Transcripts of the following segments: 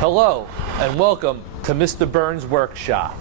Hello, and welcome to Mr. Burns' Workshop.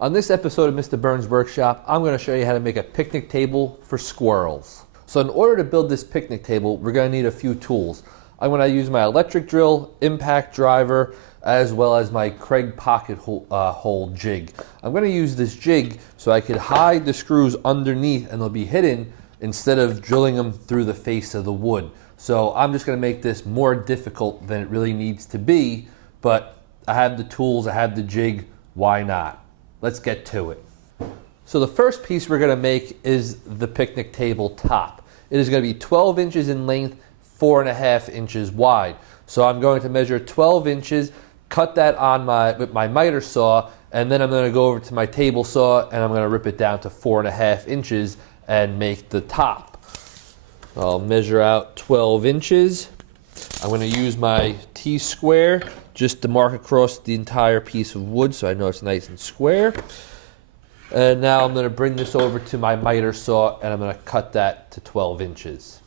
On this episode of Mr. Burns' Workshop, I'm going to show you how to make a picnic table for squirrels. So in order to build this picnic table, we're going to need a few tools. I'm going to use my electric drill, impact driver, as well as my Craig pocket hole jig. I'm going to use this jig so I could hide the screws underneath and they'll be hidden instead of drilling them through the face of the wood. So I'm just going to make this more difficult than it really needs to be, but I have the tools, I have the jig, why not? Let's get to it. So the first piece we're going to make is the picnic table top. It is going to be 12 inches in length, 4.5 inches wide. So I'm going to measure 12 inches, cut that on with my miter saw, and then I'm going to go over to my table saw and I'm going to rip it down to 4.5 inches and make the top. I'll measure out 12 inches. I'm going to use my T-square just to mark across the entire piece of wood so I know it's nice and square. And now I'm going to bring this over to my miter saw and I'm going to cut that to 12 inches.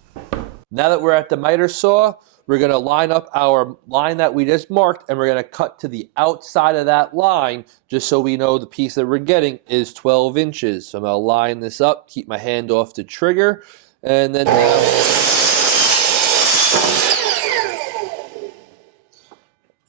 Now that we're at the miter saw, we're going to line up our line that we just marked and we're going to cut to the outside of that line just so we know the piece that we're getting is 12 inches. So I'm going to line this up, keep my hand off the trigger, and then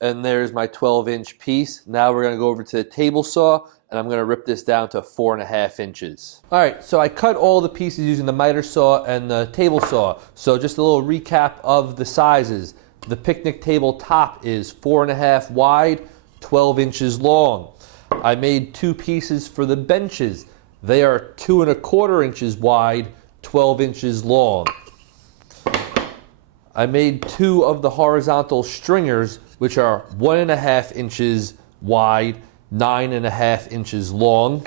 and there's my 12-inch piece. Now we're going to go over to the table saw and I'm going to rip this down to 4.5 inches. All right, so I cut all the pieces using the miter saw and the table saw. So just a little recap of the sizes. The picnic table top is 4.5 wide, 12 inches long. I made two pieces for the benches. They are 2.25 inches wide, 12 inches long. I made two of the horizontal stringers, which are 1.5 inches wide, 9.5 inches long.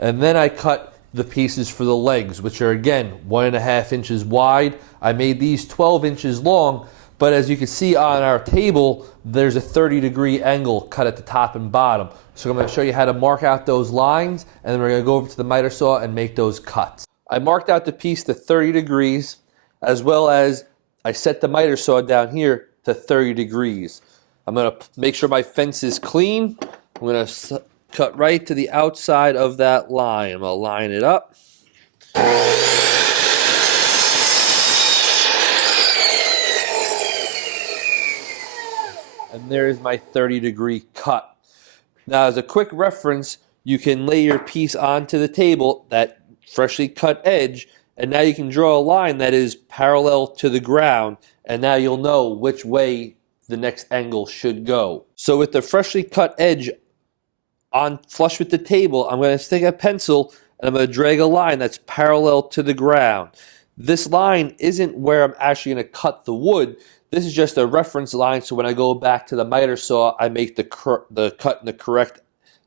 And then I cut the pieces for the legs, which are again 1.5 inches wide. I made these 12 inches long, but as you can see on our table, there's a 30-degree angle cut at the top and bottom. So I'm going to show you how to mark out those lines, and then we're going to go over to the miter saw and make those cuts. I marked out the piece to 30 degrees, as well as I set the miter saw down here to 30 degrees. I'm going to make sure my fence is clean. I'm going to cut right to the outside of that line. I'm going to line it up. And there's my 30-degree cut. Now, as a quick reference, you can lay your piece onto the table, that freshly cut edge, and now you can draw a line that is parallel to the ground, and now you'll know which way the next angle should go. So with the freshly cut edge on flush with the table, I'm going to take a pencil and I'm going to drag a line that's parallel to the ground. This line isn't where I'm actually going to cut the wood. This is just a reference line, so when I go back to the miter saw, I make the cut in the correct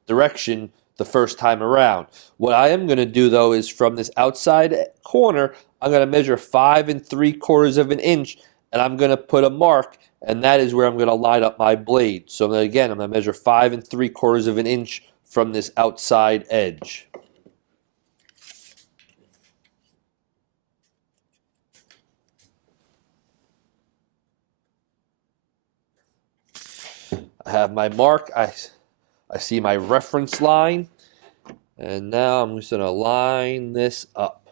direction the first time around. What I am going to do though is from this outside corner, I'm going to measure 5 3/4 of an inch and I'm going to put a mark, and that is where I'm going to line up my blade. So again, I'm going to measure 5 3/4 of an inch from this outside edge. I have my mark. I see my reference line, and now I'm just going to line this up.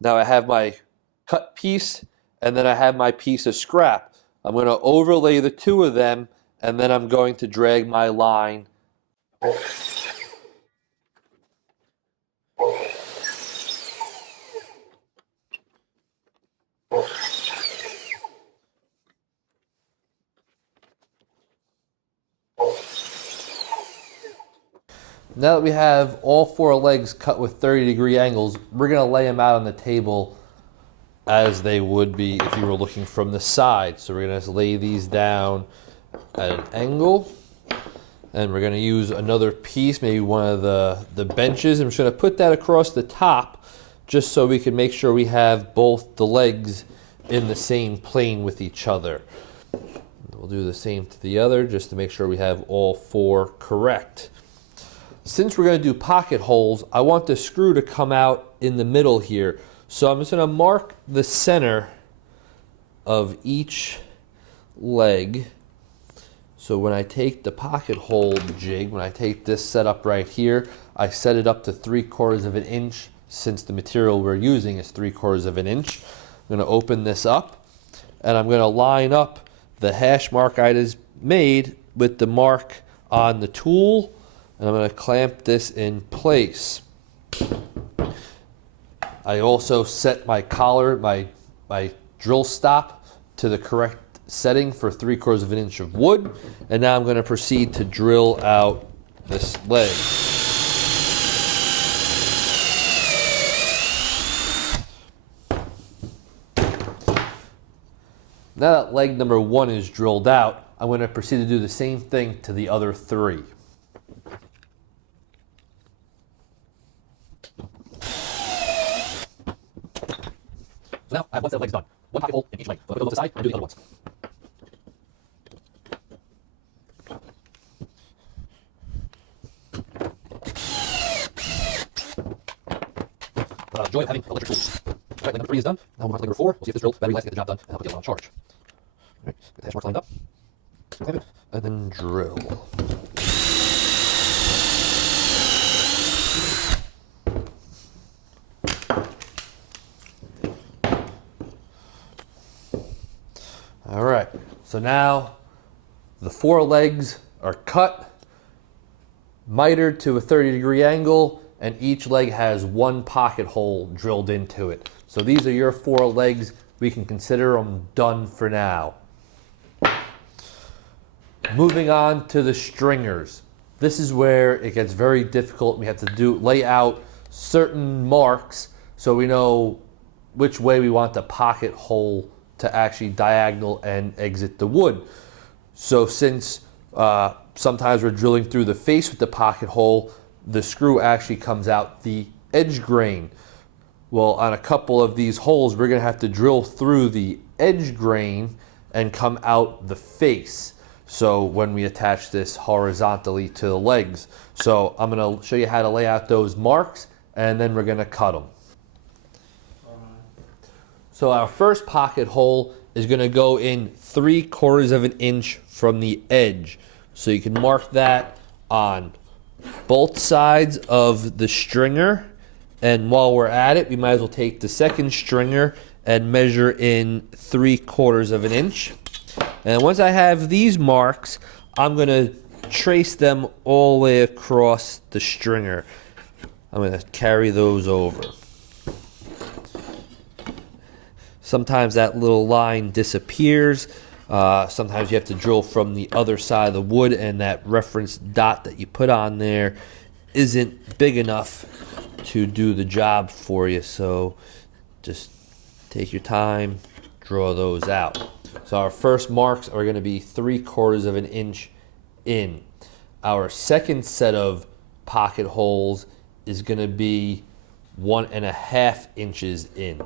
Now I have my cut piece, and then I have my piece of scrap. I'm going to overlay the two of them, and then I'm going to drag my line. Now that we have all four legs cut with 30-degree angles, we're going to lay them out on the table as they would be if you were looking from the side. So we're going to just lay these down at an angle. And we're going to use another piece, maybe one of the benches. I'm just going to put that across the top just so we can make sure we have both the legs in the same plane with each other. We'll do the same to the other just to make sure we have all four correct. Since we're going to do pocket holes, I want the screw to come out in the middle here. So I'm just going to mark the center of each leg. So when I take the pocket hole jig, when I take this setup right here, I set it up to 3/4 of an inch since the material we're using is 3/4 of an inch. I'm going to open this up and I'm going to line up the hash mark I just made with the mark on the tool, and I'm going to clamp this in place. I also set my collar, my drill stop to the correct setting for 3/4 of an inch of wood, and now I'm going to proceed to drill out this leg. Now that leg number 1 is drilled out, I'm going to proceed to do the same thing to the other 3. So now I have one set of legs done. One pocket hole in each leg. So I'm going to put those aside and do the other ones. Joy of having electric tools. Alright, leg number 3 is done. Now we'll move on to leg number 4. We'll see if this drill battery lights get the job done, and I'll put the other one on charge. Alright, get the hash marks lined up. Clamp it, and then drill. Alright, so now the 4 legs are cut, mitered to a 30-degree angle, and each leg has 1 pocket hole drilled into it. So these are your 4 legs. We can consider them done for now. Moving on to the stringers. This is where it gets very difficult. We have to lay out certain marks so we know which way we want the pocket hole to actually diagonal and exit the wood. So since sometimes we're drilling through the face with the pocket hole, the screw actually comes out the edge grain. Well, on a couple of these holes, we're going to have to drill through the edge grain and come out the face. So when we attach this horizontally to the legs. So I'm going to show you how to lay out those marks, and then we're going to cut them. So our first pocket hole is going to go in 3/4 of an inch from the edge. So you can mark that on both sides of the stringer, and while we're at it, we might as well take the second stringer and measure in 3/4 of an inch. And once I have these marks, I'm going to trace them all the way across the stringer. I'm going to carry those over. Sometimes that little line disappears. Sometimes you have to drill from the other side of the wood, and that reference dot that you put on there isn't big enough to do the job for you. So just take your time, draw those out. So our first marks are going to be 3/4 of an inch in. Our second set of pocket holes is going to be 1.5 inches in.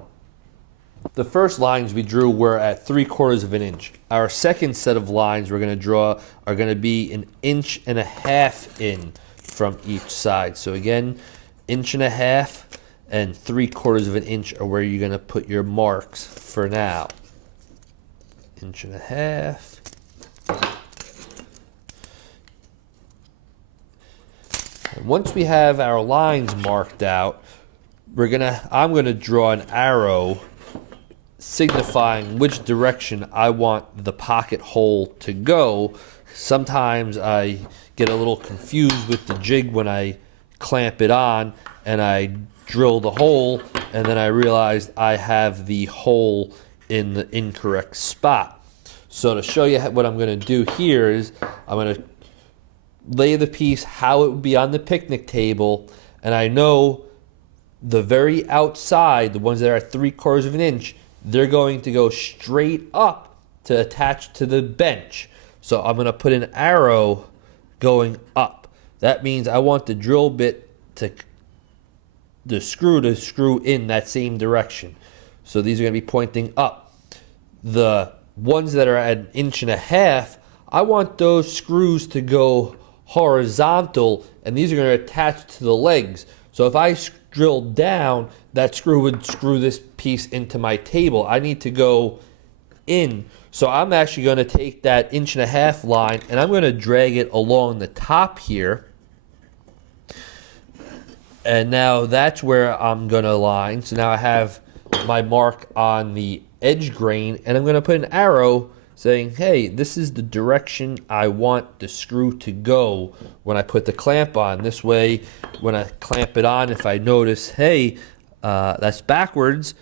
The first lines we drew were at 3/4 of an inch. Our second set of lines we're going to draw are going to be 1.5 inches in from each side. So again, 1.5 inches and 3/4 of an inch are where you're going to put your marks for now. 1.5 inches. And once we have our lines marked out, I'm going to draw an arrow signifying which direction I want the pocket hole to go. Sometimes I get a little confused with the jig when I clamp it on and I drill the hole, and then I realized I have the hole in the incorrect spot. So to show you what I'm going to do here is I'm going to lay the piece how it would be on the picnic table, and I know the very outside, the ones that are at 3/4 of an inch, they're going to go straight up to attach to the bench. So I'm going to put an arrow going up. That means I want the drill bit to screw in that same direction. So these are going to be pointing up. The ones that are at 1.5 inches, I want those screws to go horizontal, and these are going to attach to the legs. So if I drill down, that screw would screw this piece into my table. I need to go in. So I'm actually going to take that 1.5 inch line and I'm going to drag it along the top here. And now that's where I'm going to line. So now I have my mark on the edge grain, and I'm going to put an arrow saying, hey, this is the direction I want the screw to go when I put the clamp on. This way, when I clamp it on, if I notice, hey, that's backwards,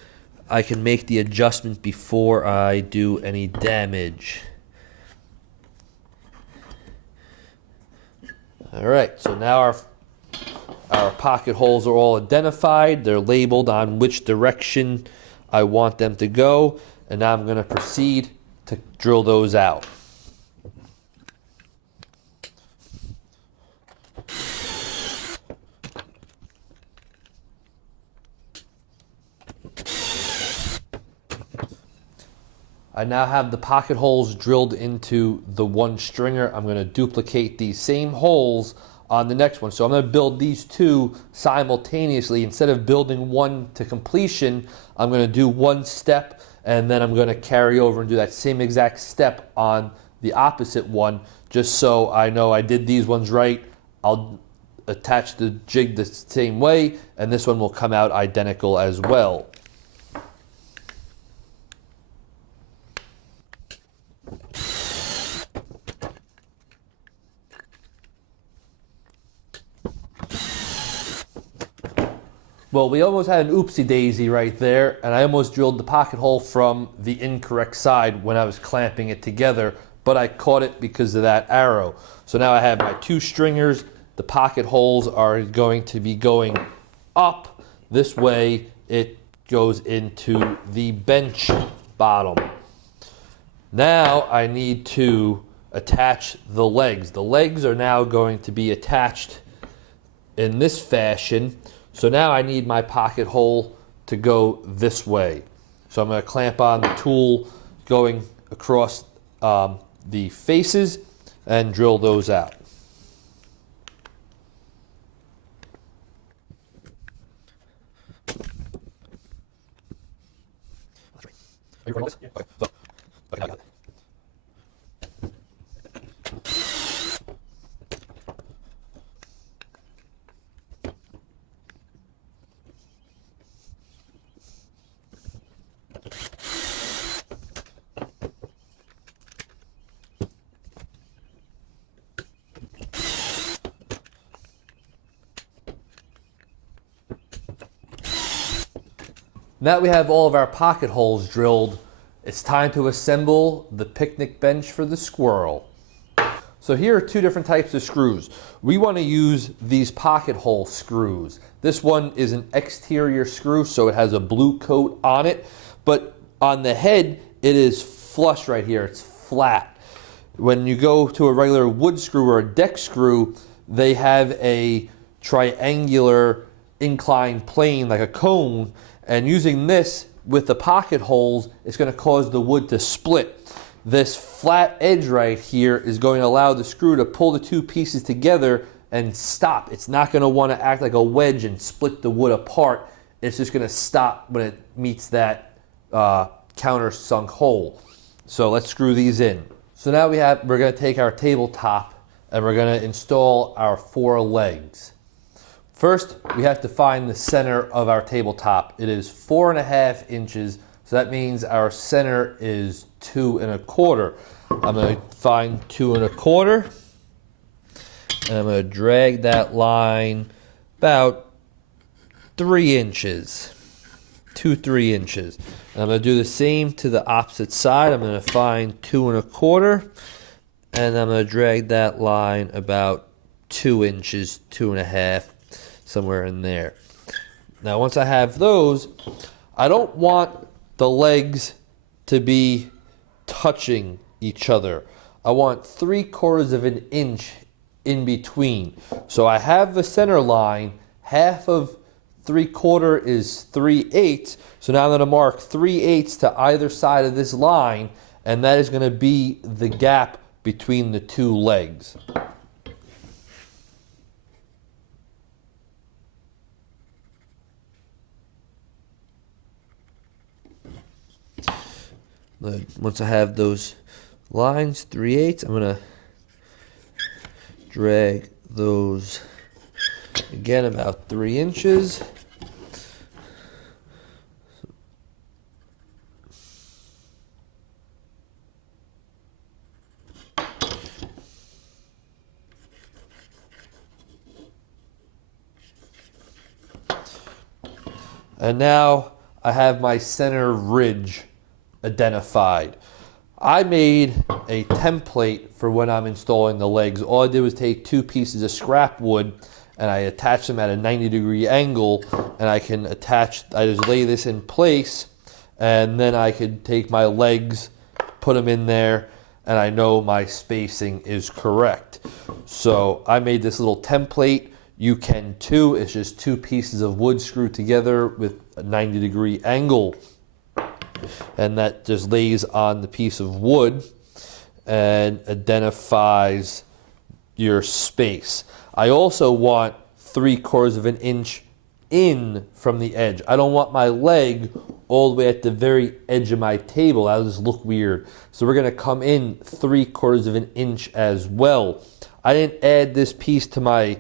I can make the adjustment before I do any damage. All right, so now our pocket holes are all identified. They're labeled on which direction I want them to go, and now I'm going to proceed to drill those out. I now have the pocket holes drilled into the one stringer. I'm going to duplicate these same holes on the next one. So I'm going to build these two simultaneously. Instead of building one to completion, I'm going to do one step, and then I'm going to carry over and do that same exact step on the opposite one, just so I know I did these ones right. I'll attach the jig the same way, and this one will come out identical as well. Well, we almost had an oopsie daisy right there, and I almost drilled the pocket hole from the incorrect side when I was clamping it together, but I caught it because of that arrow. So now I have my two stringers. The pocket holes are going to be going up. This way it goes into the bench bottom. Now I need to attach the legs. The legs are now going to be attached in this fashion. So now I need my pocket hole to go this way. So I'm going to clamp on the tool going across the faces and drill those out. Are you recording this? Yeah. Okay. So, okay, now I got it. Now that we have all of our pocket holes drilled, it's time to assemble the picnic bench for the squirrel. So here are two different types of screws. We want to use these pocket hole screws. This one is an exterior screw, so it has a blue coat on it, but on the head it is flush right here, it's flat. When you go to a regular wood screw or a deck screw, they have a triangular inclined plane like a cone, and using this with the pocket holes, it's going to cause the wood to split. This flat edge right here is going to allow the screw to pull the two pieces together and stop. It's not going to want to act like a wedge and split the wood apart. It's just going to stop when it meets that countersunk hole. So let's screw these in. So now we're going to take our tabletop and we're going to install our 4 legs. First, we have to find the center of our tabletop. It is 4.5 inches, so that means our center is 2.25. I'm going to find 2.25, and I'm going to drag that line about 3 inches, 3 inches. And I'm going to do the same to the opposite side. I'm going to find 2.25, and I'm going to drag that line about 2 inches, 2.5. Somewhere in there. Now once I have those, I don't want the legs to be touching each other. I want 3/4 of an inch in between. So I have the center line, half of 3/4 is 3/8. So now I'm going to mark 3/8 to either side of this line, and that is going to be the gap between the two legs. Once I have those lines, 3/8, I'm going to drag those again about 3 inches. And now I have my center ridge identified. I made a template for when I'm installing the legs. All I did was take 2 pieces of scrap wood and I attached them at a 90-degree angle, and I just lay this in place, and then I could take my legs, put them in there, and I know my spacing is correct. So I made this little template. You can too. It's just 2 pieces of wood screwed together with a 90-degree angle. And that just lays on the piece of wood and identifies your space. I also want 3/4 of an inch in from the edge. I don't want my leg all the way at the very edge of my table. That'll just look weird. So we're gonna come in 3/4 of an inch as well. I didn't add this piece to my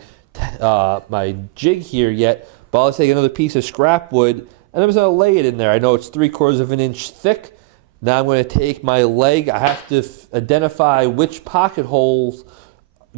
jig here yet, but I'll take another piece of scrap wood and I'm just gonna lay it in there. I know it's 3/4 of an inch thick. Now I'm gonna take my leg. I have to identify which pocket holes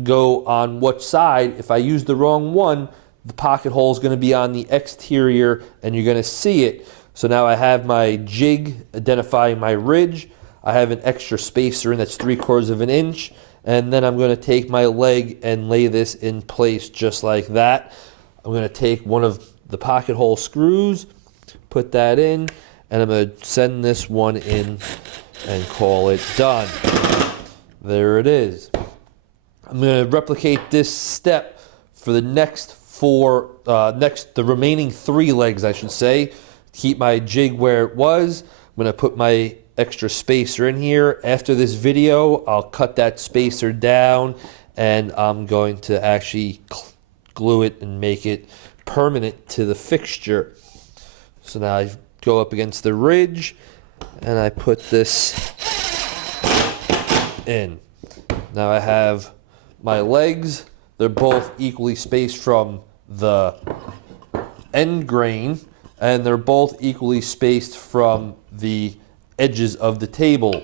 go on which side. If I use the wrong one, the pocket hole is gonna be on the exterior and you're gonna see it. So now I have my jig identifying my ridge. I have an extra spacer in that's 3/4 of an inch. And then I'm going to take my leg and lay this in place just like that. I'm going to take one of the pocket hole screws, put that in, and I'm going to send this one in and call it done. There it is. I'm going to replicate this step for the the remaining 3 legs, I should say. Keep my jig where it was. I'm going to put my extra spacer in here. After this video, I'll cut that spacer down and I'm going to actually glue it and make it permanent to the fixture. So now I go up against the ridge and I put this in. Now I have my legs. They're both equally spaced from the end grain, and they're both equally spaced from the edges of the table.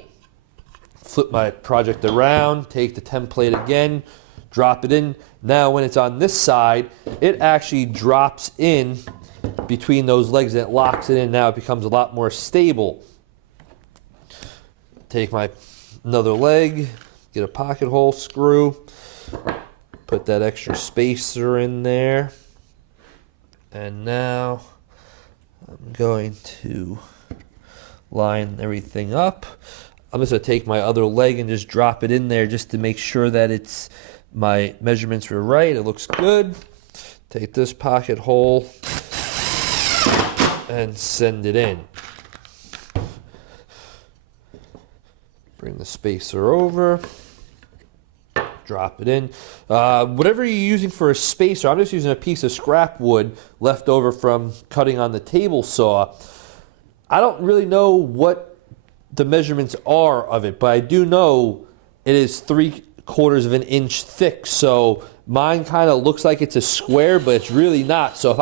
Flip my project around, take the template again, drop it in. Now when it's on this side, it actually drops in between those legs and it locks it in. Now it becomes a lot more stable. Take my another leg, get a pocket hole screw, put that extra spacer in there, and now I'm going to line everything up. I'm just going to take my other leg and just drop it in there just to make sure that my measurements were right. It looks good. Take this pocket hole and send it in. Bring the spacer over. Drop it in. Whatever you're using for a spacer, I'm just using a piece of scrap wood left over from cutting on the table saw. I don't really know what the measurements are of it, but I do know it is 3/4 of an inch thick. So mine kind of looks like it's a square, but it's really not. So if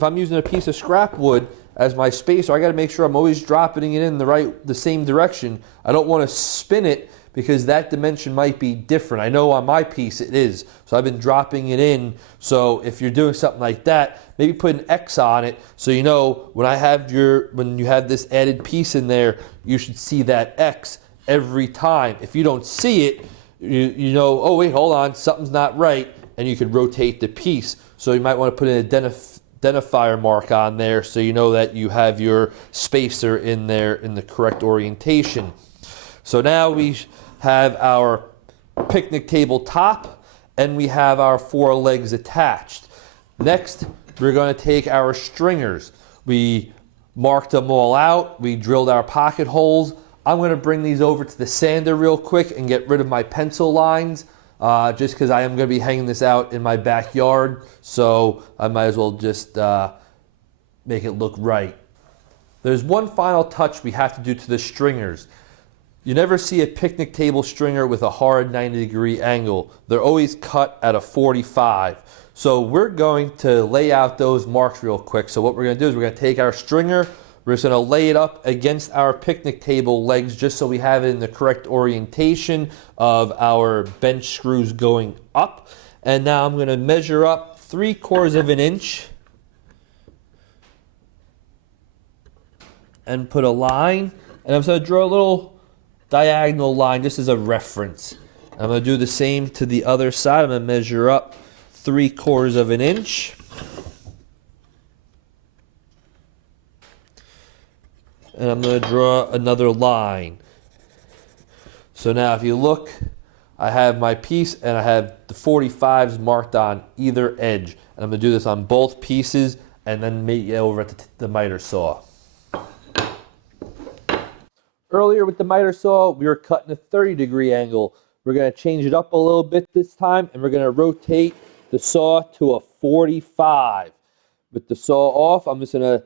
I'm using a piece of scrap wood as my spacer, I got to make sure I'm always dropping it in the same direction. I don't want to spin it because that dimension might be different. I know on my piece it is. So I've been dropping it in. So if you're doing something like that, maybe put an X on it so you know when you have this added piece in there, you should see that X every time. If you don't see it, you know, oh wait, hold on, something's not right, and you could rotate the piece. So you might want to put an identifier mark on there so you know that you have your spacer in there in the correct orientation. So now we have our picnic table top and we have our 4 legs attached. Next, we're going to take our stringers. We marked them all out. We drilled our pocket holes. I'm going to bring these over to the sander real quick and get rid of my pencil lines just because I am going to be hanging this out in my backyard. So I might as well just make it look right. There's one final touch we have to do to the stringers. You never see a picnic table stringer with a hard 90-degree angle. They're always cut at a 45. So we're going to lay out those marks real quick. So what we're going to do is we're going to take our stringer, we're just going to lay it up against our picnic table legs just so we have it in the correct orientation of our bench screws going up. And now I'm going to measure up 3/4 of an inch and put a line. And I'm going to draw a little diagonal line just as a reference. I'm going to do the same to the other side. I'm going to measure up 3/4 of an inch. And I'm going to draw another line. So now if you look, I have my piece and I have the 45s marked on either edge. And I'm going to do this on both pieces and then make it over at the miter saw. Earlier with the miter saw, we were cutting a 30-degree angle. We're going to change it up a little bit this time, and we're going to rotate the saw to a 45. With the saw off, I'm just going to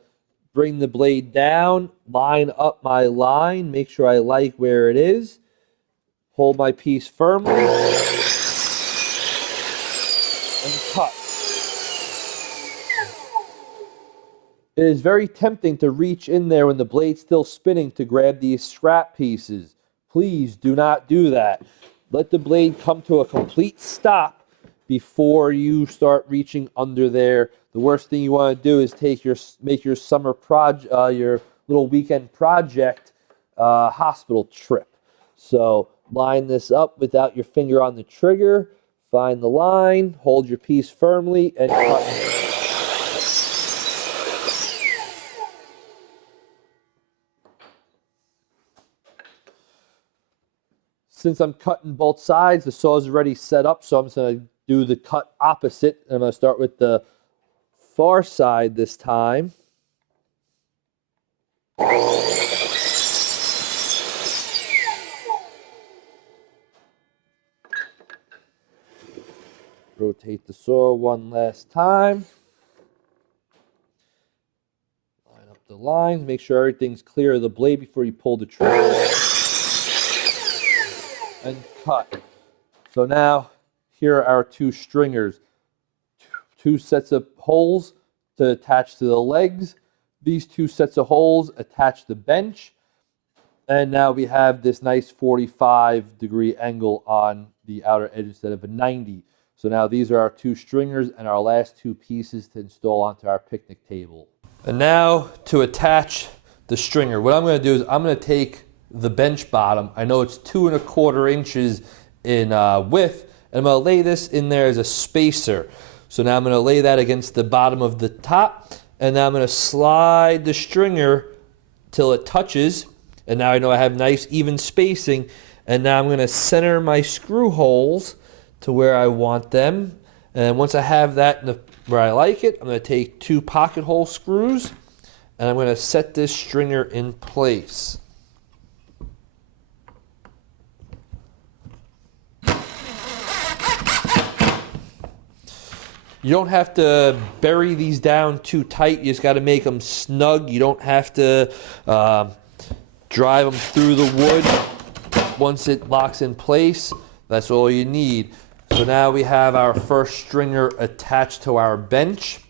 bring the blade down, line up my line, make sure I like where it is, hold my piece firmly, and cut. It is very tempting to reach in there when the blade's still spinning to grab these scrap pieces. Please do not do that. Let the blade come to a complete stop before you start reaching under there. The worst thing you want to do is make your summer your little weekend project hospital trip. So line this up without your finger on the trigger. Find the line, hold your piece firmly, and cut. Since I'm cutting both sides, the saw is already set up, so I'm just going to do the cut opposite. I'm going to start with the far side this time. Rotate the saw one last time. Line up the lines, make sure everything's clear of the blade before you pull the trigger. And cut. So now here are our two stringers. Two sets of holes to attach to the legs. These two sets of holes attach the bench. And now we have this nice 45-degree angle on the outer edge instead of a 90. So now these are our two stringers and our last two pieces to install onto our picnic table. And now to attach the stringer. What I'm going to do is I'm going to take the bench bottom. I know it's 2 1/4 inches in width, and I'm going to lay this in there as a spacer. So now I'm going to lay that against the bottom of the top, and now I'm going to slide the stringer till it touches, and now I know I have nice even spacing, and now I'm going to center my screw holes to where I want them, and once I have that where I like it, I'm going to take 2 pocket hole screws, and I'm going to set this stringer in place. You don't have to bury these down too tight. You just got to make them snug. You don't have to drive them through the wood. Once it locks in place, that's all you need. So now we have our first stringer attached to our bench.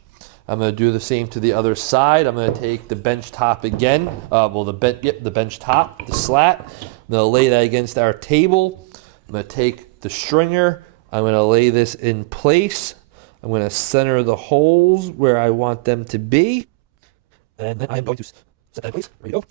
I'm going to do the same to the other side. I'm going to take the bench top again. The bench top, the slat. I'm going to lay that against our table. I'm going to take the stringer. I'm going to lay this in place. I'm going to center the holes where I want them to be. And then I'm going to set that in place. There you go.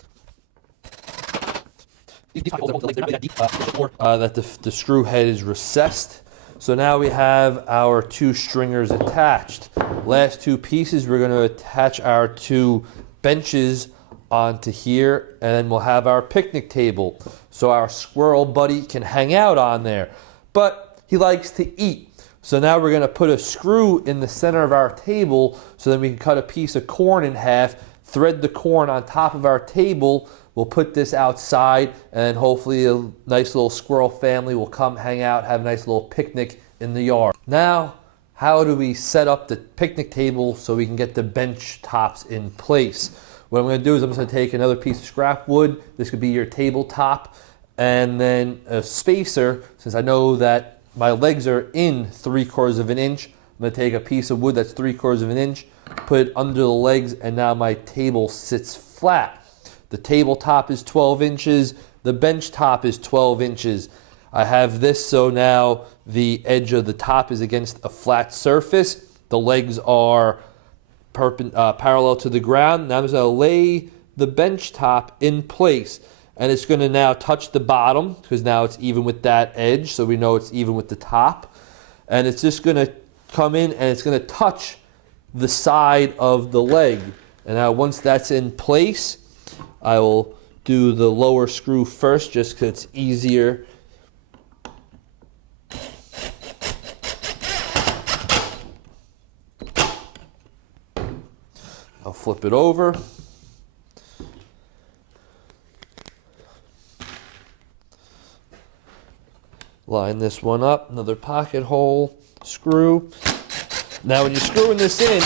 That the screw head is recessed. So now we have our 2 stringers attached. Last 2 pieces, we're going to attach our 2 benches onto here, and then we'll have our picnic table. So our squirrel buddy can hang out on there. But he likes to eat. So now we're going to put a screw in the center of our table so then we can cut a piece of corn in half, thread the corn on top of our table. We'll put this outside, and hopefully a nice little squirrel family will come hang out, have a nice little picnic in the yard. Now, how do we set up the picnic table so we can get the bench tops in place? What I'm going to do is I'm just going to take another piece of scrap wood. This could be your tabletop, and then a spacer. Since I know that my legs are in 3/4 of an inch, I'm going to take a piece of wood that's 3/4 of an inch, put it under the legs, and now my table sits flat. The tabletop is 12 inches. The bench top is 12 inches. I have this so now the edge of the top is against a flat surface. The legs are parallel to the ground. Now I'm just going to lay the bench top in place, and it's going to now touch the bottom because now it's even with that edge, so we know it's even with the top. And it's just going to come in and it's going to touch the side of the leg. And now once that's in place, I will do the lower screw first just because it's easier. I'll flip it over. Line this one up, another pocket hole, screw. Now when you're screwing this in,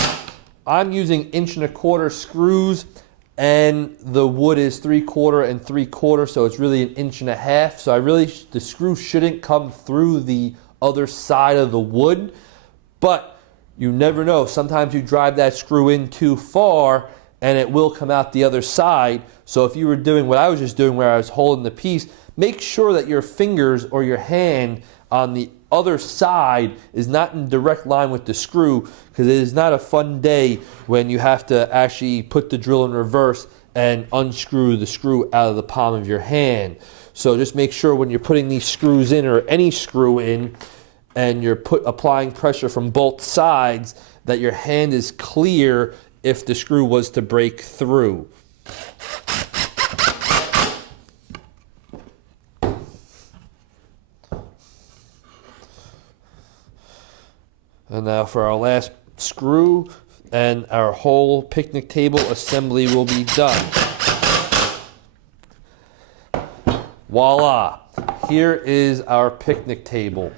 I'm using 1¼ inch screws, and the wood is 3/4 and 3/4, so it's really 1.5 inches. So the screw shouldn't come through the other side of the wood, but you never know. Sometimes you drive that screw in too far and it will come out the other side. So if you were doing what I was just doing where I was holding the piece, make sure that your fingers or your hand on the other side is not in direct line with the screw, because it is not a fun day when you have to actually put the drill in reverse and unscrew the screw out of the palm of your hand. So just make sure when you're putting these screws in, or any screw in, and you're applying pressure from both sides, that your hand is clear if the screw was to break through. And now for our last screw, and our whole picnic table assembly will be done. Voila! Here is our picnic table.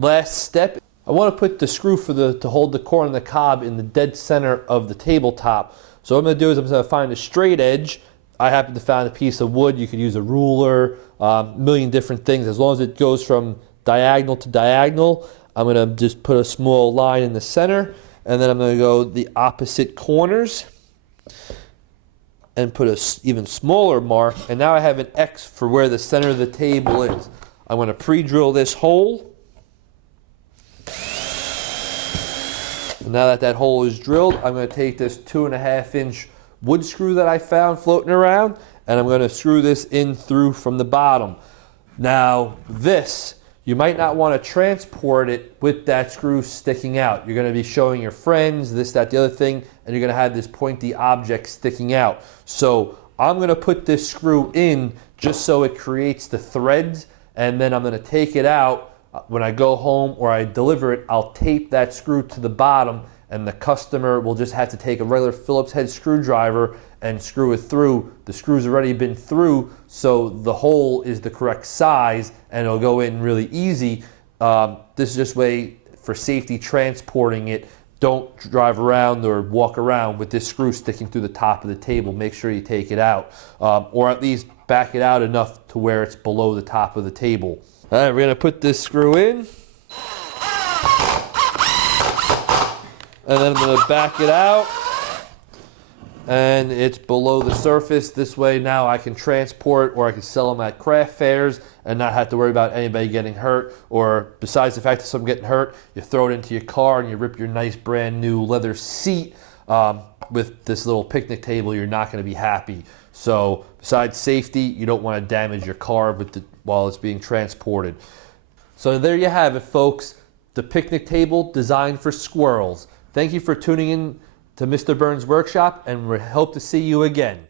Last step, I want to put the screw to hold the corn and the cob in the dead center of the tabletop. So what I'm going to do is I'm going to find a straight edge. I happen to find a piece of wood. You could use a ruler, a million different things. As long as it goes from diagonal to diagonal, I'm going to just put a small line in the center, and then I'm going to go the opposite corners and put an even smaller mark. And now I have an X for where the center of the table is. I'm going to pre-drill this hole. And now that that hole is drilled, I'm going to take this 2.5 inch wood screw that I found floating around, and I'm going to screw this in through from the bottom. Now this, you might not want to transport it with that screw sticking out. You're going to be showing your friends this, that, the other thing, and you're going to have this pointy object sticking out. So I'm going to put this screw in just so it creates the threads, and then I'm going to take it out. When I go home or I deliver it, I'll tape that screw to the bottom, and the customer will just have to take a regular Phillips head screwdriver and screw it through. The screw's already been through, so the hole is the correct size and it'll go in really easy. This is just a way for safety transporting it. Don't drive around or walk around with this screw sticking through the top of the table. Make sure you take it out, or at least back it out enough to where it's below the top of the table. All right, we're going to put this screw in, and then I'm going to back it out, and it's below the surface. This way now I can transport, or I can sell them at craft fairs and not have to worry about anybody getting hurt. Or besides the fact that someone getting hurt, you throw it into your car and you rip your nice brand new leather seat. With this little picnic table, you're not going to be happy. So besides safety, you don't want to damage your car while it's being transported. So there you have it, folks. The picnic table designed for squirrels. Thank you for tuning in to Mr. Burns' Workshop, and we hope to see you again.